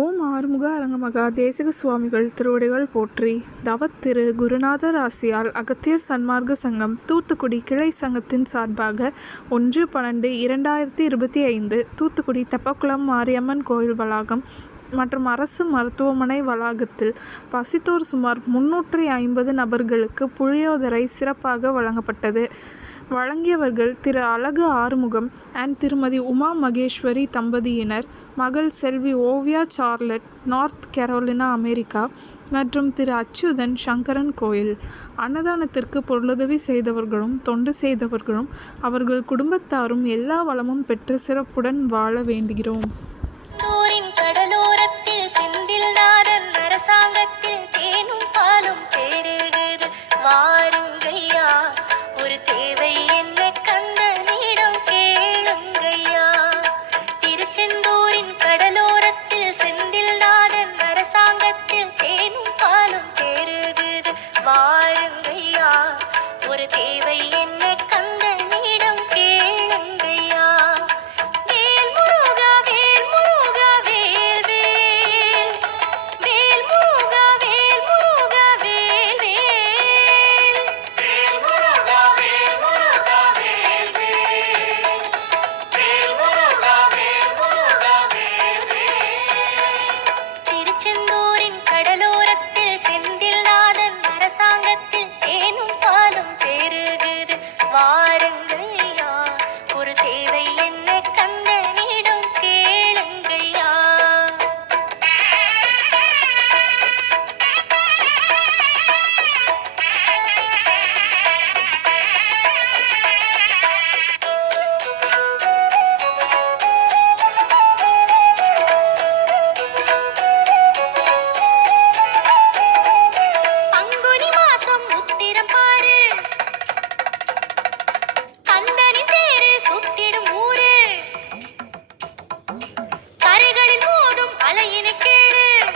ஓம் ஆறுமுக அரங்கமகா தேசிக சுவாமிகள் திருவடிகள் போற்றி. தவத்திரு குருநாதர் ஆசியால் அகத்தியர் சன்மார்க்க சங்கம் தூத்துக்குடி கிளை சங்கத்தின் சார்பாக 1/12/2025 தூத்துக்குடி தெப்பக்குளம் மாரியம்மன் கோயில் வளாகம் மற்றும் அரசு மருத்துவமனை வளாகத்தில் பசித்தோர் சுமார் 350 நபர்களுக்கு புளியோதரை சிறப்பாக வழங்கப்பட்டது. வழங்கியவர்கள் திரு அழகு ஆறுமுகம் அண்ட் திருமதி உமா மகேஸ்வரி தம்பதியினர், மகள் Selvi Oviya Charlotte, North Carolina, America, மற்றும் திரு அச்சுதன் சங்கரன் கோயில். அன்னதானத்திற்கு பொருளுதவி செய்தவர்களும் தொண்டு செய்தவர்களும் அவர்கள் குடும்பத்தாரும் எல்லா வளமும் பெற்று சிறப்புடன் வாழ வேண்டுகிறோம்.